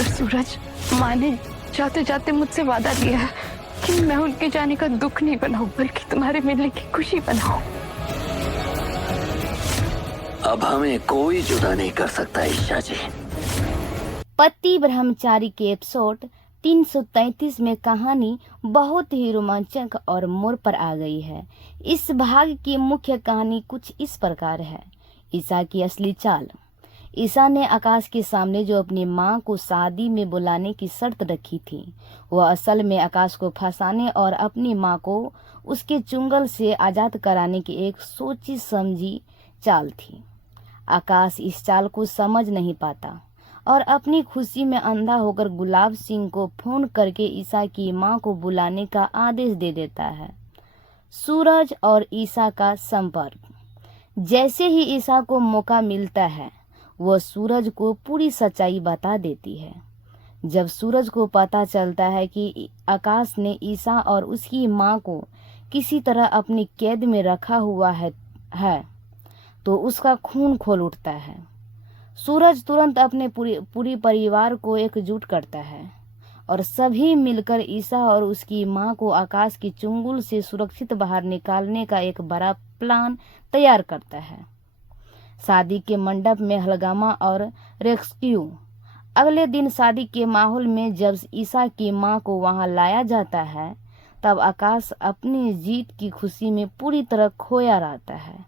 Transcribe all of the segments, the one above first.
पर सूरज, माँ ने जाते जाते मुझसे वादा लिया है कि मैं उनके जाने का दुख नहीं बनाऊं बल्कि तुम्हारे मिलने की खुशी बनाऊं। अब हमें कोई जुदा नहीं कर सकता ईशा जी। पति ब्रह्मचारी के एपिसोड 333 में कहानी बहुत ही रोमांचक और मोड़ पर आ गई है। इस भाग की मुख्य कहानी कुछ इस प्रकार है। ईशा की असली चाल। ईशा ने आकाश के सामने जो अपनी मां को शादी में बुलाने की शर्त रखी थी, वह असल में आकाश को फंसाने और अपनी मां को उसके चुंगल से आज़ाद कराने की एक सोची समझी चाल थी। आकाश इस चाल को समझ नहीं पाता और अपनी खुशी में अंधा होकर गुलाब सिंह को फोन करके ईशा की मां को बुलाने का आदेश दे देता है। सूरज और ईशा का संपर्क। जैसे ही ईशा को मौका मिलता है, वह सूरज को पूरी सच्चाई बता देती है। जब सूरज को पता चलता है कि आकाश ने ईशा और उसकी मां को किसी तरह अपनी कैद में रखा हुआ है तो उसका खून खोल उठता है। सूरज तुरंत अपने पूरी परिवार को एकजुट करता है और सभी मिलकर ईशा और उसकी मां को आकाश की चुंगल से सुरक्षित बाहर निकालने का एक बड़ा प्लान तैयार करता है। शादी के मंडप में हंगामा और रेस्क्यू। अगले दिन शादी के माहौल में जब ईशा की मां को वहां लाया जाता है, तब आकाश अपनी जीत की खुशी में पूरी तरह खोया रहता है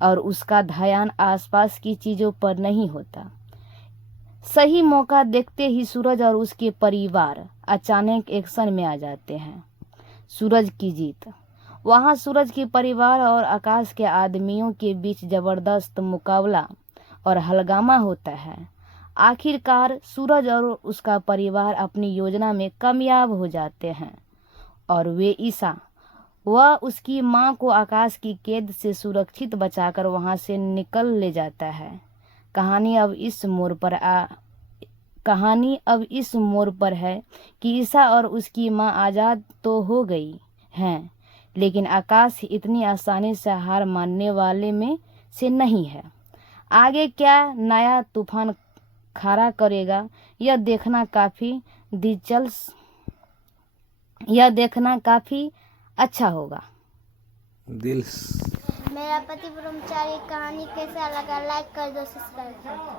और उसका ध्यान आसपास की चीजों पर नहीं होता। सही मौका देखते ही सूरज और उसके परिवार अचानक एक्शन में आ जाते हैं। सूरज की जीत। वहां सूरज के परिवार और आकाश के आदमियों के बीच जबरदस्त मुकाबला और हंगामा होता है। आखिरकार सूरज और उसका परिवार अपनी योजना में कामयाब हो जाते हैं और वे ईशा वह उसकी मां को आकाश की कैद से सुरक्षित बचाकर वहां से निकल ले जाता है। कहानी अब इस मोड़ पर है कि ईशा और उसकी मां आज़ाद तो हो गई हैं, लेकिन आकाश इतनी आसानी से हार मानने वाले में से नहीं है। आगे क्या नया तूफान खड़ा करेगा, यह देखना काफी अच्छा होगा। मेरा पति ब्रह्मचारी कहानी कैसा लगा, लाइक कर दो, सब्सक्राइब कर दो।